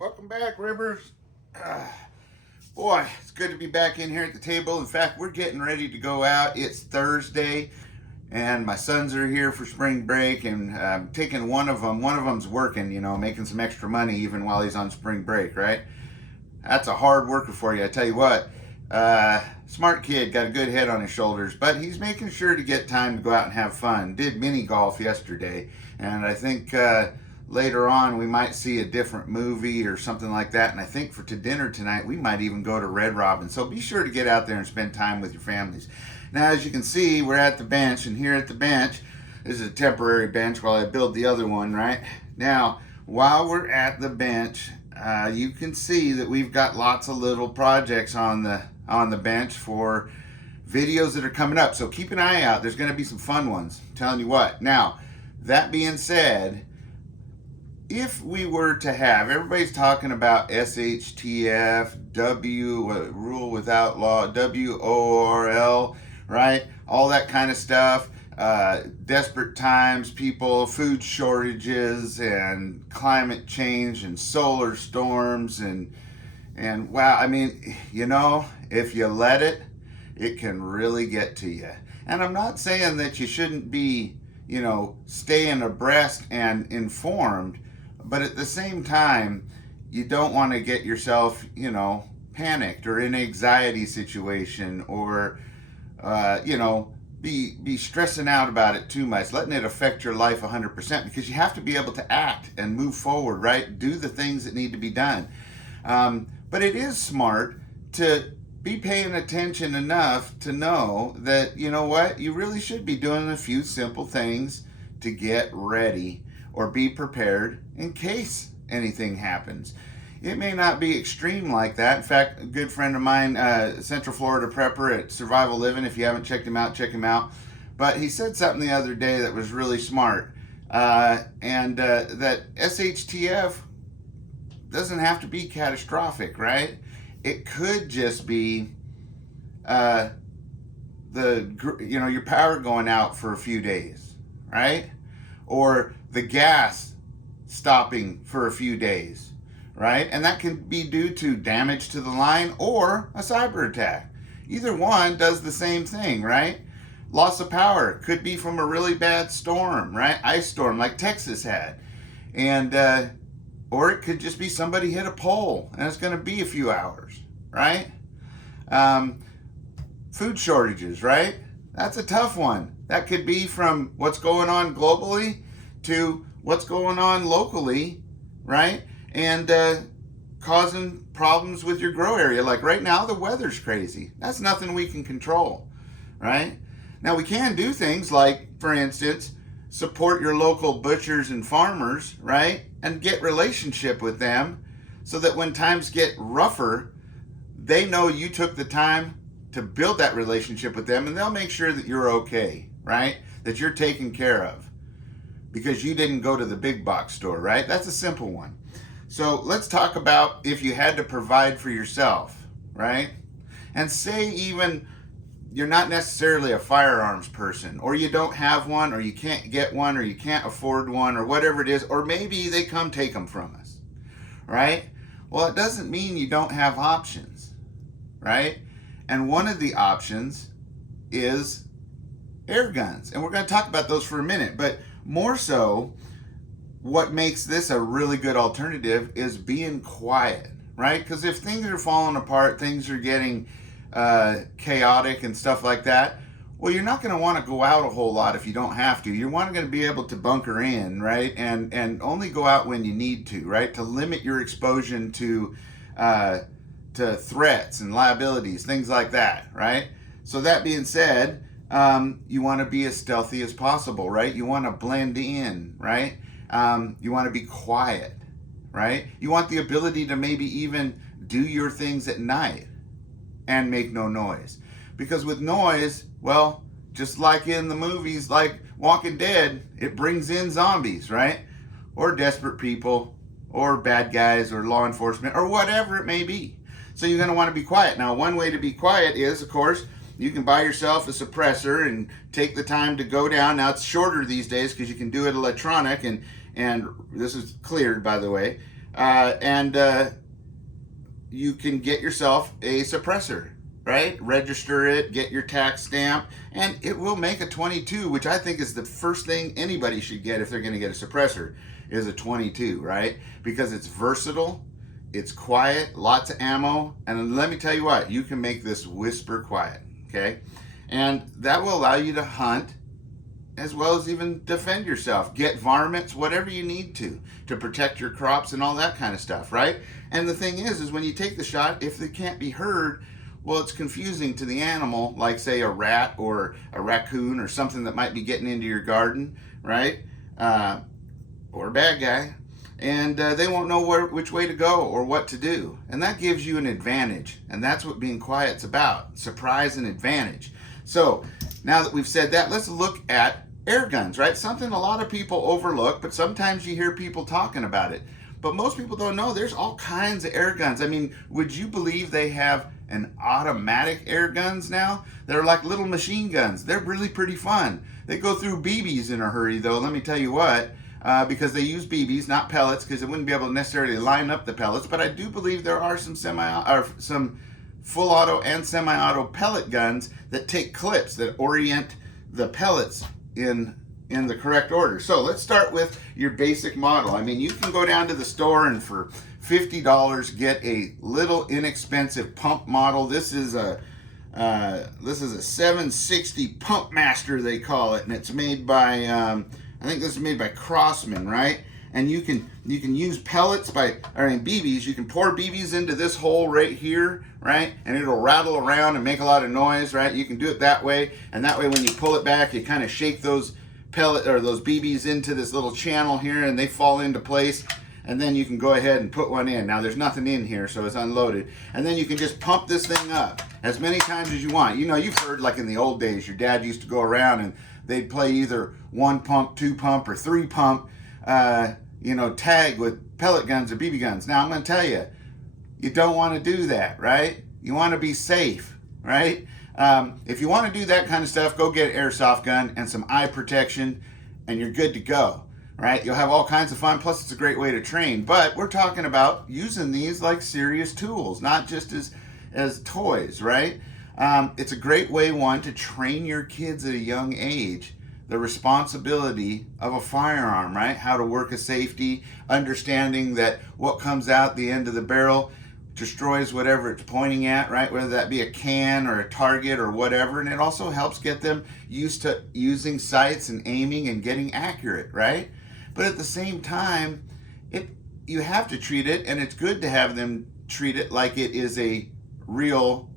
Welcome back, Rivers. Boy, it's good to be back in here at the table. In fact, we're getting ready to go out. It's Thursday, and my sons are here for spring break, and I'm taking one of them. One of them's working, making some extra money even while he's on spring break, right? That's a hard worker for you, I tell you what. Smart kid, got a good head on his shoulders, but he's making sure to get time to go out and have fun. Did mini golf yesterday, and I think later on we might see a different movie or something like that. And I think for dinner tonight we might even go to Red Robin. So be sure to get out there and spend time with your families. Now, as you can see, we're at the bench, and here at the bench, this is a temporary bench while I build the other one, right? Now, while we're at the bench, you can see that we've got lots of little projects on the bench for videos that are coming up. So keep an eye out. There's going to be some fun ones. I'm telling you what. Now, that being said, if we were to have, everybody's talking about SHTF, rule without law, WORL, right? All that kind of stuff. Desperate times, people, food shortages, and climate change, and solar storms, and wow, I mean, if you let it, it can really get to you. And I'm not saying that you shouldn't be, staying abreast and informed, but at the same time, you don't want to get yourself, panicked or in an anxiety situation, or, be stressing out about it too much, letting it affect your life 100%, because you have to be able to act and move forward, right? Do the things that need to be done. But it is smart to be paying attention enough to know that, you really should be doing a few simple things to get ready or be prepared in case anything happens. It may not be extreme like that. In fact, a good friend of mine, Central Florida prepper at Survival Living, if you haven't checked him out, check him out. But he said something the other day that was really smart. And that SHTF doesn't have to be catastrophic, right? It could just be your power going out for a few days, right? Or the gas stopping for a few days, right? And that can be due to damage to the line or a cyber attack. Either one does the same thing, right? Loss of power could be from a really bad storm, right? Ice storm like Texas had. And or it could just be somebody hit a pole and it's going to be a few hours, right? Food shortages, right? That's a tough one. That could be from what's going on globally to what's going on locally, right? And causing problems with your grow area. Like right now, the weather's crazy. That's nothing we can control, right? Now, we can do things like, for instance, support your local butchers and farmers, right? And get relationship with them so that when times get rougher, they know you took the time to build that relationship with them, and they'll make sure that you're okay, right? That you're taken care of because you didn't go to the big box store, right? That's a simple one. So let's talk about if you had to provide for yourself, right? And say even you're not necessarily a firearms person, or you don't have one, or you can't get one, or you can't afford one, or whatever it is, or maybe they come take them from us, right? Well, it doesn't mean you don't have options, right? And one of the options is air guns. And we're going to talk about those for a minute. But more so, what makes this a really good alternative is being quiet, right? Because if things are falling apart, things are getting chaotic and stuff like that, well, you're not going to want to go out a whole lot if you don't have to. You're going to be able to bunker in, right? And only go out when you need to, right? To limit your exposure to threats and liabilities, things like that, right? So that being said, you want to be as stealthy as possible, right? You want to blend in, right? You want to be quiet, right? You want the ability to maybe even do your things at night and make no noise. Because with noise, well, just like in the movies like Walking Dead, it brings in zombies, right? Or desperate people, or bad guys, or law enforcement, or whatever it may be. So you're going to want to be quiet. Now, one way to be quiet is, of course, you can buy yourself a suppressor and take the time to go down. Now, it's shorter these days because you can do it electronic, and this is cleared, by the way. and you can get yourself a suppressor, right? Register it, get your tax stamp, and it will make a 22, which I think is the first thing anybody should get if they're going to get a suppressor, is a 22, right? Because it's versatile, it's quiet, lots of ammo, and let me tell you what, you can make this whisper quiet, okay? And that will allow you to hunt as well as even defend yourself, get varmints, whatever you need to protect your crops and all that kind of stuff, right? And the thing is when you take the shot, if they can't be heard, well, it's confusing to the animal, like say a rat or a raccoon or something that might be getting into your garden, right? Or a bad guy, and they won't know which way to go or what to do. And that gives you an advantage, and that's what being quiet's about, surprise and advantage. So now that we've said that, let's look at air guns, right? Something a lot of people overlook, but sometimes you hear people talking about it. But most people don't know there's all kinds of air guns. I mean, would you believe they have an automatic air guns now? They're like little machine guns. They're really pretty fun. They go through BBs in a hurry, though, let me tell you what, because they use BBs, not pellets, because it wouldn't be able to necessarily line up the pellets. But I do believe there are some full auto and semi-auto pellet guns that take clips that orient the pellets in the correct order. So let's start with your basic model. I mean, you can go down to the store and for $50 get a little inexpensive pump model. This is a 760 Pump Master, they call it, and it's made by I think this is made by Crossman, right? And you can use pellets BBs. You can pour BBs into this hole right here, right? And it'll rattle around and make a lot of noise, right? You can do it that way, and that way when you pull it back, you kind of shake those those BBs into this little channel here, and they fall into place. And then you can go ahead and put one in. Now there's nothing in here, so it's unloaded. And then you can just pump this thing up as many times as you want. You know, you've heard like in the old days, your dad used to go around and they'd play either 1 pump, 2 pump, or 3 pump, tag with pellet guns or BB guns. Now I'm going to tell you, you don't want to do that, right? You want to be safe, right? If you want to do that kind of stuff, go get an airsoft gun and some eye protection, and you're good to go, right? You'll have all kinds of fun. Plus, it's a great way to train. But we're talking about using these like serious tools, not just as toys, right? It's a great way, one, to train your kids at a young age the responsibility of a firearm, right? How to work a safety, understanding that what comes out the end of the barrel destroys whatever it's pointing at, right? Whether that be a can or a target or whatever. And it also helps get them used to using sights and aiming and getting accurate, right? But at the same time, you have to treat it, and it's good to have them treat it like it is a real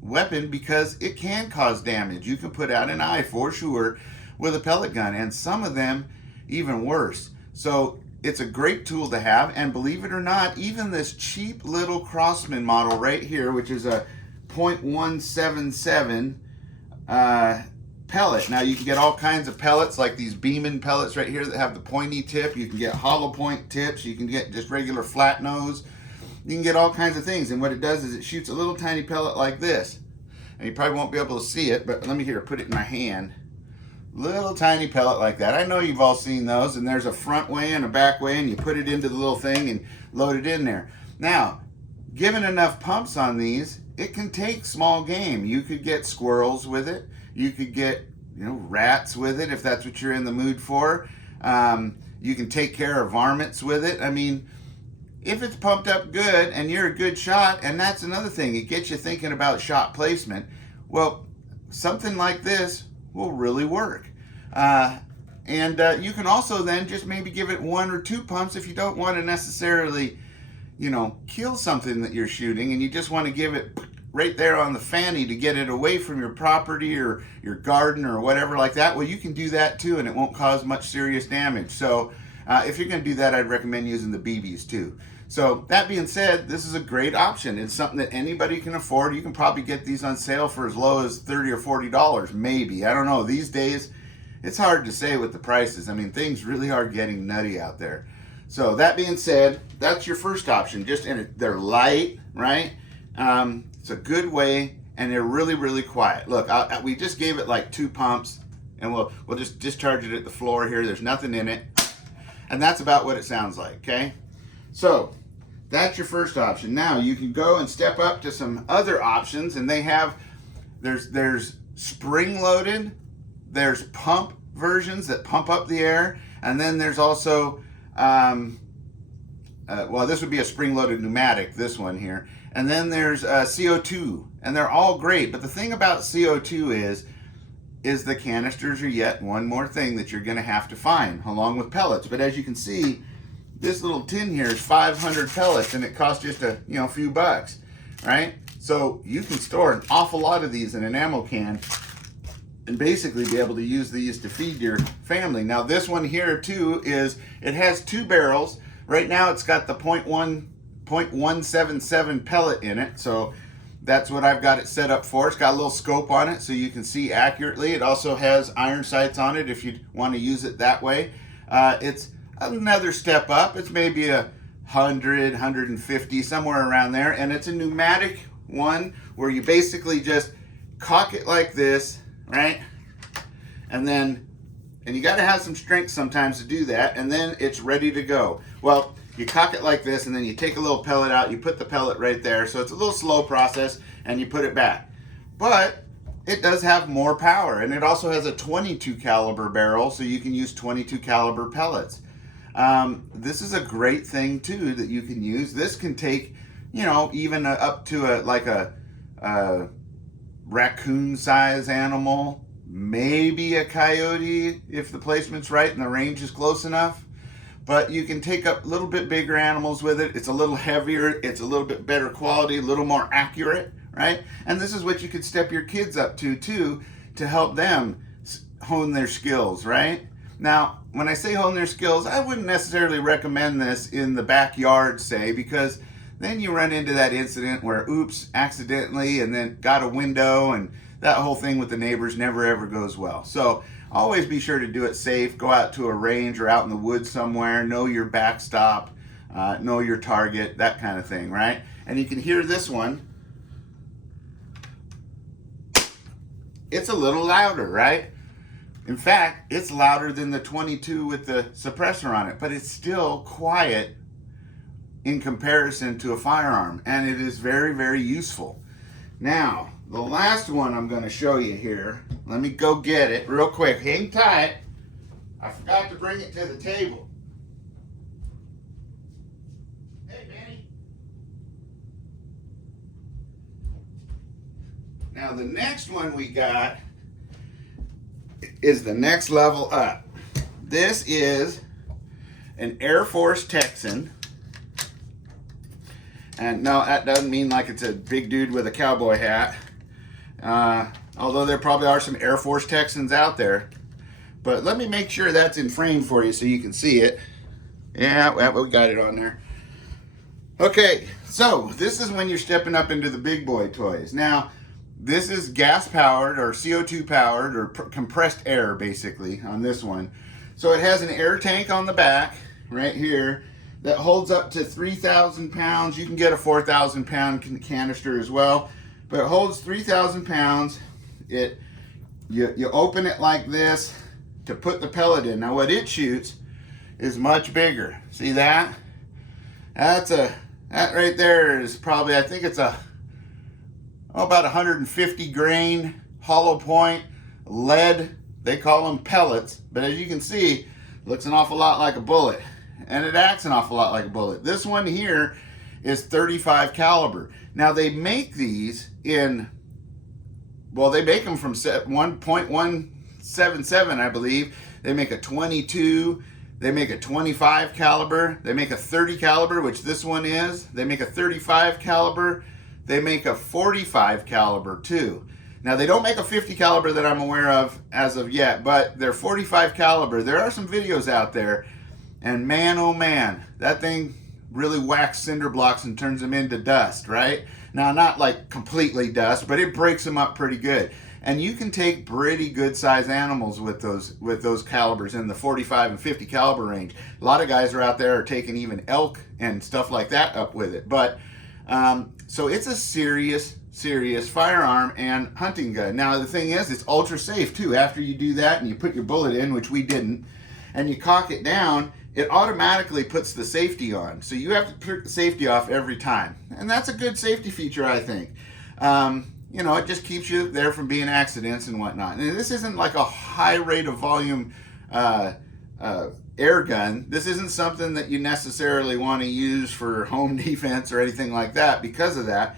weapon, because it can cause damage. You can put out an eye for sure with a pellet gun, and some of them even worse. So it's a great tool to have, and believe it or not, even this cheap little Crossman model right here, which is a .177 pellet. Now you can get all kinds of pellets, like these Beeman pellets right here that have the pointy tip. You can get hollow point tips. You can get just regular flat nose. You can get all kinds of things, and what it does is it shoots a little tiny pellet like this. And you probably won't be able to see it, but let me put it in my hand. Little tiny pellet like that. I know you've all seen those, and there's a front way and a back way, and you put it into the little thing and load it in there. Now, given enough pumps on these, it can take small game. You could get squirrels with it. You could get, rats with it if that's what you're in the mood for. You can take care of varmints with it. I mean, if it's pumped up good and you're a good shot, and that's another thing, it gets you thinking about shot placement. Well, something like this will really work. And you can also then just maybe give it 1 or 2 pumps if you don't want to necessarily, kill something that you're shooting, and you just want to give it right there on the fanny to get it away from your property or your garden or whatever like that. Well, you can do that too, and it won't cause much serious damage. So if you're going to do that, I'd recommend using the BBs too. So that being said, this is a great option. It's something that anybody can afford. You can probably get these on sale for as low as $30 or $40, maybe. I don't know. These days, it's hard to say with the prices. I mean, things really are getting nutty out there. So that being said, that's your first option. They're light, right? It's a good way, and they're really, really quiet. Look, we just gave it like 2 pumps, and we'll just discharge it at the floor here. There's nothing in it, and that's about what it sounds like. Okay, so that's your first option. Now you can go and step up to some other options, and they have, there's spring loaded, there's pump versions that pump up the air, and then there's also, well, this would be a spring loaded pneumatic, this one here. And then there's CO2, and they're all great. But the thing about CO2 is the canisters are yet one more thing that you're gonna have to find along with pellets. But as you can see, this little tin here is 500 pellets, and it costs just a few bucks, right? So you can store an awful lot of these in an ammo can and basically be able to use these to feed your family. Now this one here too it has 2 barrels. Right now it's got the 0.177 pellet in it, so that's what I've got it set up for. It's got a little scope on it so you can see accurately. It also has iron sights on it if you want to use it that way. It's another step up. It's maybe 100, 150, somewhere around there. And it's a pneumatic one where you basically just cock it like this, right? And you got to have some strength sometimes to do that. And then it's ready to go. Well, you cock it like this, and then you take a little pellet out. You put the pellet right there. So it's a little slow process, and you put it back. But it does have more power, and it also has a 22 caliber barrel, so you can use 22 caliber pellets. This is a great thing too that you can use. This can take, even up to a raccoon size animal, maybe a coyote if the placement's right and the range is close enough. But you can take up a little bit bigger animals with it. It's a little heavier, it's a little bit better quality, a little more accurate, right? And this is what you could step your kids up to too, to help them hone their skills, right? Now, when I say hone their skills, I wouldn't necessarily recommend this in the backyard, say, because then you run into that incident where, oops, accidentally, and then got a window, and that whole thing with the neighbors never ever goes well. So always be sure to do it safe. Go out to a range or out in the woods somewhere. Know your backstop, know your target, that kind of thing, right? And you can hear this one. It's a little louder, right? In fact, it's louder than the 22 with the suppressor on it, but it's still quiet in comparison to a firearm, and it is very, very useful. Now, the last one I'm going to show you here, let me go get it real quick. Hang tight. I forgot to bring it to the table. Hey, Benny. Now, the next one we got is the next level up. This is an Air Force Texan. And no, that doesn't mean like it's a big dude with a cowboy hat. Although there probably are some Air Force Texans out there. But let me make sure that's in frame for you so you can see it. Yeah, we got it on there. Okay, so this is when you're stepping up into the big boy toys. Now, this is gas powered or CO2 powered or compressed air basically on this one. So it has an air tank on the back right here that holds up to 3,000 pounds. You can get a 4,000 pound canister as well, but it holds 3,000 pounds. You open it like this to put the pellet in. Now what it shoots is much bigger. See that? That right there is probably, I think it's about 150 grain hollow point lead. They call them pellets, but as you can see, it looks an awful lot like a bullet, and it acts an awful lot like a bullet. This one here is 35 caliber. Now they make these in, well, they make them from 1.177, I believe. They make a 22, they make a 25 caliber, they make a 30 caliber, which this one is. They make a 35 caliber, they make a 45 caliber too. Now they don't make a 50 caliber that I'm aware of as of yet, but they're 45 caliber. There are some videos out there, and man, oh man, that thing really whacks cinder blocks and turns them into dust, right? Now, not like completely dust, but it breaks them up pretty good. And you can take pretty good size animals with those calibers in the 45 and 50 caliber range. A lot of guys are out there are taking even elk and stuff like that up with it. But so it's a serious firearm and hunting gun. Now the thing is, it's ultra safe too. After you do that and you put your bullet in, which we didn't, and you cock it down, it automatically puts the safety on. So you have to put the safety off every time. And that's a good safety feature, I think. You know, it just keeps you there from being accidents and whatnot. And this isn't like a high rate of volume air gun. This isn't something that you necessarily want to use for home defense or anything like that because of that.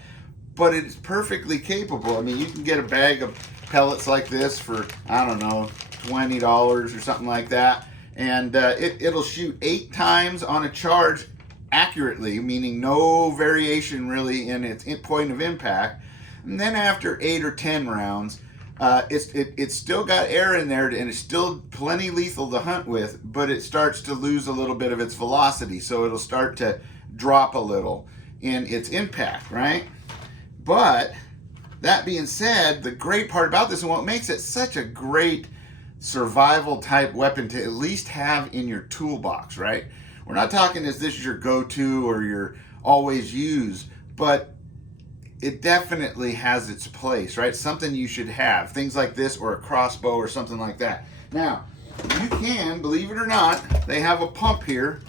But it's perfectly capable. I mean, you can get a bag of pellets like this for, I don't know, $20 or something like that. And it'll shoot 8 times on a charge accurately, meaning no variation really in its point of impact. And then after 8 or 10 rounds, it's still got air in there and it's still plenty lethal to hunt with, but it starts to lose a little bit of its velocity. So it'll start to drop a little in its impact, right? But that being said, the great part about this and what makes it such a great survival type weapon to at least have in your toolbox, right? We're not talking as this is your go-to or your always use, but it definitely has its place, right? Something you should have. Things like this or a crossbow or something like that. Now, you can, believe it or not, they have a pump here.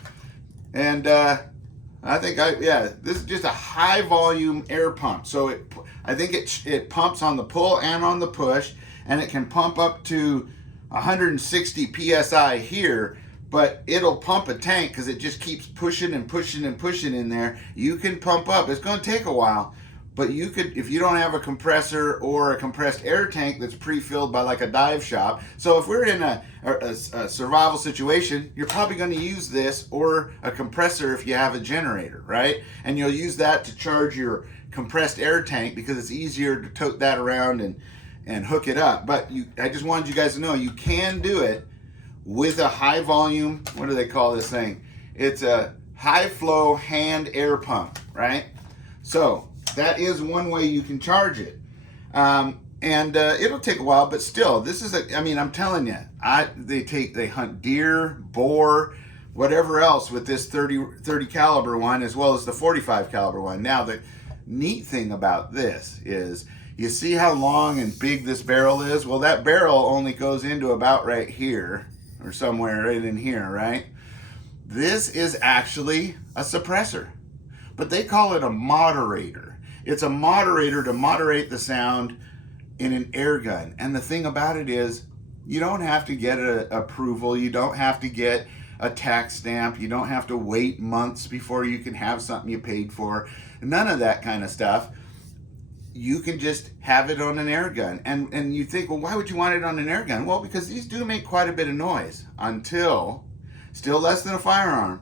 And this is just a high volume air pump. So I think it pumps on the pull and on the push, and it can pump up to 160 PSI here, but it'll pump a tank because it just keeps pushing and pushing and pushing in there. You can pump up. It's going to take a while, but you could, if you don't have a compressor or a compressed air tank that's pre-filled by like a dive shop. So if we're in a survival situation, you're probably going to use this or a compressor if you have a generator, right? And you'll use that to charge your compressed air tank because it's easier to tote that around and hook it up. But I just wanted you guys to know you can do it with a high volume, what do they call this thing? It's a high flow hand air pump, right? So that is one way you can charge it. It'll take a while, but still, this is I'm telling you, they hunt deer, boar, whatever else with this 30 caliber one, as well as the 45 caliber one. Now, the neat thing about this is, you see how long and big this barrel is? Well, that barrel only goes into about right here, or somewhere right in here, right? This is actually a suppressor, but they call it a moderator. It's a moderator to moderate the sound in an air gun. And the thing about it is, you don't have to get an approval. You don't have to get a tax stamp. You don't have to wait months before you can have something you paid for. None of that kind of stuff. You can just have it on an air gun. And you think, well, why would you want it on an air gun? Well, because these do make quite a bit of noise until, still less than a firearm,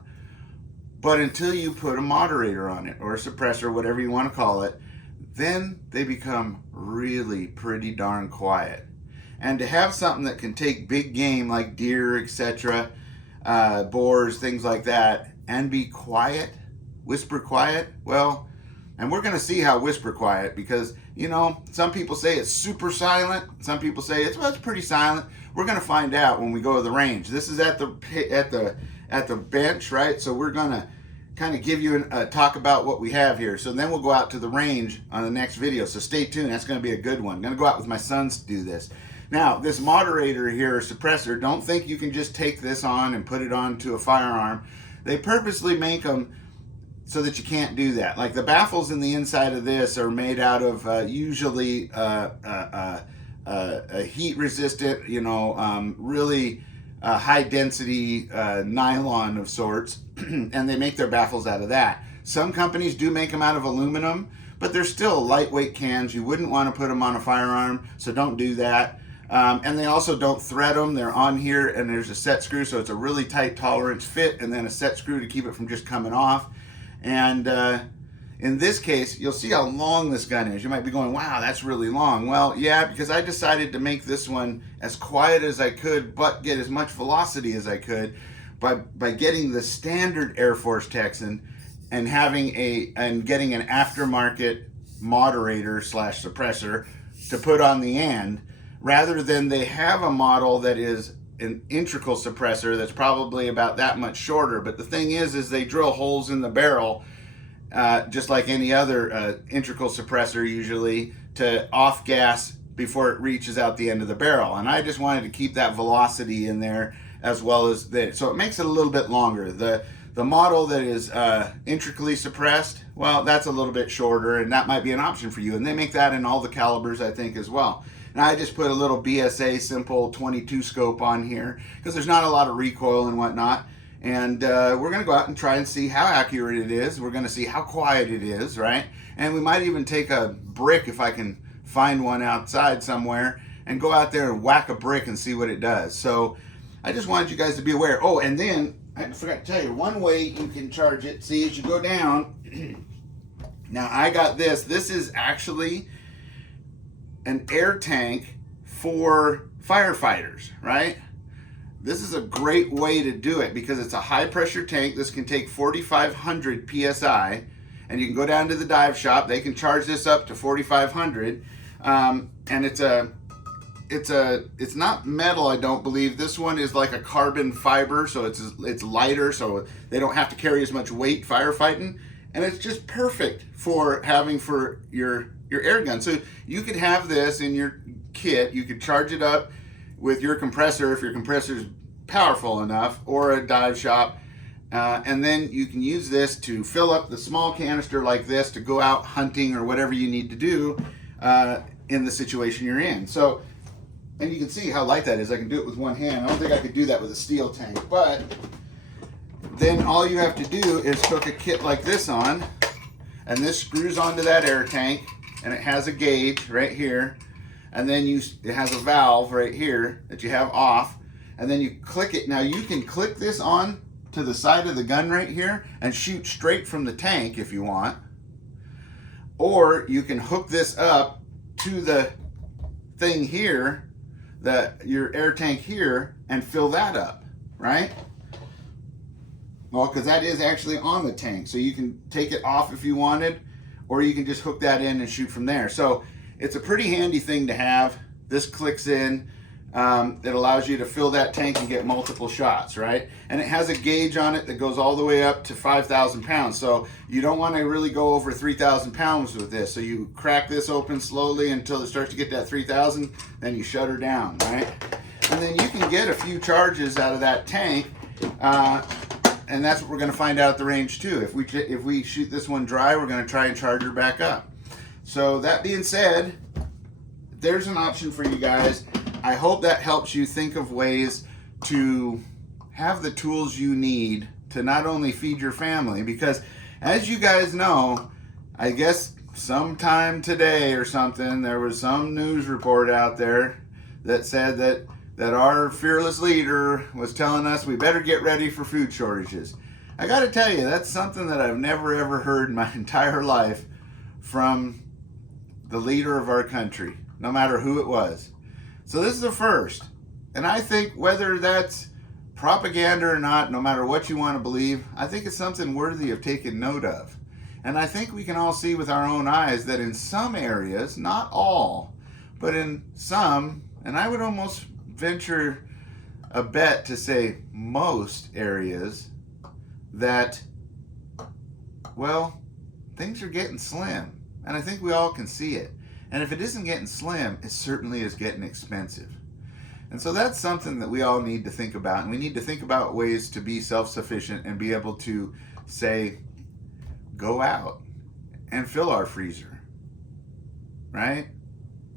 but until you put a moderator on it or a suppressor, whatever you want to call it, then they become really pretty darn quiet. And to have something that can take big game like deer, etc., boars, things like that, and be quiet, whisper quiet, well, and we're going to see how whisper quiet, because, you know, some people say it's super silent. Some people say it's pretty silent. We're going to find out when we go to the range. This is at the bench, right? So we're going to kind of give you a talk about what we have here. So then we'll go out to the range on the next video. So stay tuned. That's going to be a good one. I'm going to go out with my sons to do this. Now, this moderator here, or suppressor, don't think you can just take this on and put it onto a firearm. They purposely make them so that you can't do that. Like the baffles in the inside of this are made out of usually a heat resistant, really high density nylon of sorts, and they make their baffles out of that. Some companies do make them out of aluminum, but they're still lightweight cans. You wouldn't want to put them on a firearm, so don't do that. And they also don't thread them. They're on here, and there's a set screw, so it's a really tight tolerance fit, and then a set screw to keep it from just coming off. And in this case, you'll see how long this gun is. You might be going, wow, that's really long. Well, yeah, because I decided to make this one as quiet as I could, but get as much velocity as I could by getting the standard Air Force Texan and getting an aftermarket moderator / suppressor to put on the end, rather than they have a model that is an integral suppressor that's probably about that much shorter. But the thing is they drill holes in the barrel, just like any other integral suppressor usually, to off gas before it reaches out the end of the barrel. And I just wanted to keep that velocity in there as well as this. So it makes it a little bit longer. The model that is intricately suppressed, well, that's a little bit shorter, and that might be an option for you. And they make that in all the calibers, I think, as well. And I just put a little BSA simple 22 scope on here because there's not a lot of recoil and whatnot. And we're going to go out and try and see how accurate it is. We're going to see how quiet it is, right? And we might even take a brick, if I can find one outside somewhere, and go out there and whack a brick and see what it does. So I just wanted you guys to be aware. Oh, and then I forgot to tell you, one way you can charge it, see, as you go down, now I got this. This is actually an air tank for firefighters, right? This is a great way to do it because it's a high pressure tank. This can take 4,500 PSI, and you can go down to the dive shop. They can charge this up to 4,500, and it's not metal, I don't believe. This one is like a carbon fiber, so it's lighter, so they don't have to carry as much weight firefighting, and it's just perfect for having for your air gun. So you could have this in your kit. You could charge it up with your compressor if your compressor is powerful enough, or a dive shop, and then you can use this to fill up the small canister like this to go out hunting or whatever you need to do in the situation you're in. So, and you can see how light that is. I can do it with one hand. I don't think I could do that with a steel tank, but then all you have to do is hook a kit like this on, and this screws onto that air tank, and it has a gauge right here, and then it has a valve right here that you have off, and then you click it. Now you can click this on to the side of the gun right here and shoot straight from the tank if you want, or you can hook this up to the thing here, your air tank here, and fill that up, right? Well, because that is actually on the tank, so you can take it off if you wanted, or you can just hook that in and shoot from there. So it's a pretty handy thing to have. This clicks in. It allows you to fill that tank and get multiple shots, right? And it has a gauge on it that goes all the way up to 5,000 pounds. So you don't want to really go over 3,000 pounds with this. So you crack this open slowly until it starts to get that 3,000, then you shut her down, right? And then you can get a few charges out of that tank, and that's what we're going to find out at the range too. If we shoot this one dry, we're going to try and charge her back up. So that being said, there's an option for you guys. I hope that helps you think of ways to have the tools you need to not only feed your family, because as you guys know, I guess sometime today or something, there was some news report out there that said that our fearless leader was telling us we better get ready for food shortages. I got to tell you, that's something that I've never ever heard in my entire life from the leader of our country, no matter who it was. So this is the first. And I think whether that's propaganda or not, no matter what you want to believe, I think it's something worthy of taking note of. And I think we can all see with our own eyes that in some areas, not all, but in some, and I would almost venture a bet to say most areas, that, well, things are getting slim. And I think we all can see it. And if it isn't getting slim, it certainly is getting expensive. And so that's something that we all need to think about. And we need to think about ways to be self-sufficient and be able to say, go out and fill our freezer, right?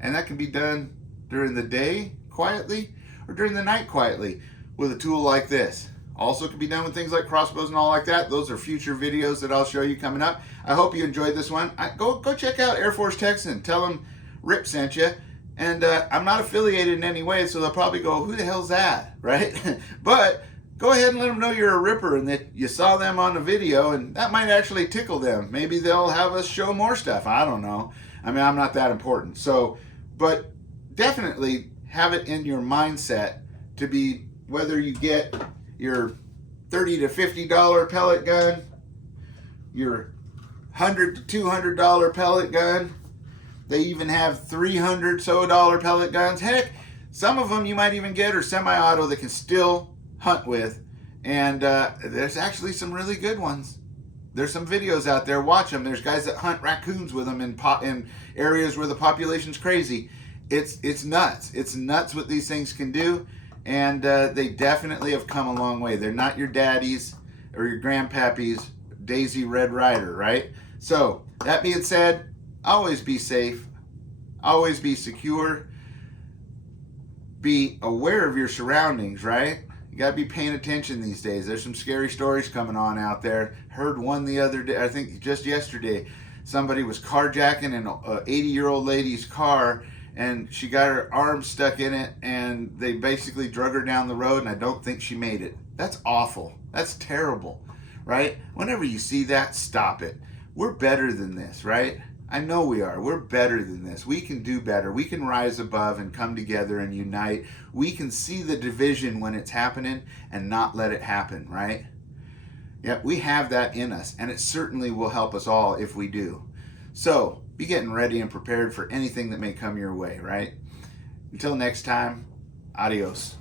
And that can be done during the day quietly or during the night quietly with a tool like this. Also can be done with things like crossbows and all like that. Those are future videos that I'll show you coming up. I hope you enjoyed this one. Go check out Air Force Texan. Tell them Rip sent you. And I'm not affiliated in any way, so they'll probably go, who the hell's that, right? But go ahead and let them know you're a ripper and that you saw them on the video, and that might actually tickle them. Maybe they'll have us show more stuff. I don't know. I mean, I'm not that important. So, but definitely have it in your mindset to be, whether you get your $30 to $50 pellet gun, your $100 to $200 pellet gun. They even have $300 so pellet guns. Heck, some of them you might even get are semi-auto that can still hunt with. And there's actually some really good ones. There's some videos out there. Watch them. There's guys that hunt raccoons with them in areas where the population's crazy. It's nuts. It's nuts what these things can do. and they definitely have come a long way. They're not your daddy's or your grandpappy's Daisy Red Ryder, right? So, that being said, always be safe, always be secure, be aware of your surroundings, right? You got to be paying attention these days. There's some scary stories coming on out there. Heard one the other day, I think just yesterday. Somebody was carjacking an 80-year-old lady's car, and she got her arm stuck in it, and they basically drug her down the road, and I don't think she made it. That's awful. That's terrible, right? Whenever you see that, stop it. We're better than this, right? I know we are. We're better than this. We can do better. We can rise above and come together and unite. We can see the division when it's happening and not let it happen, right? Yeah, we have that in us, and it certainly will help us all if we do. So, be getting ready and prepared for anything that may come your way, right? Until next time, adios.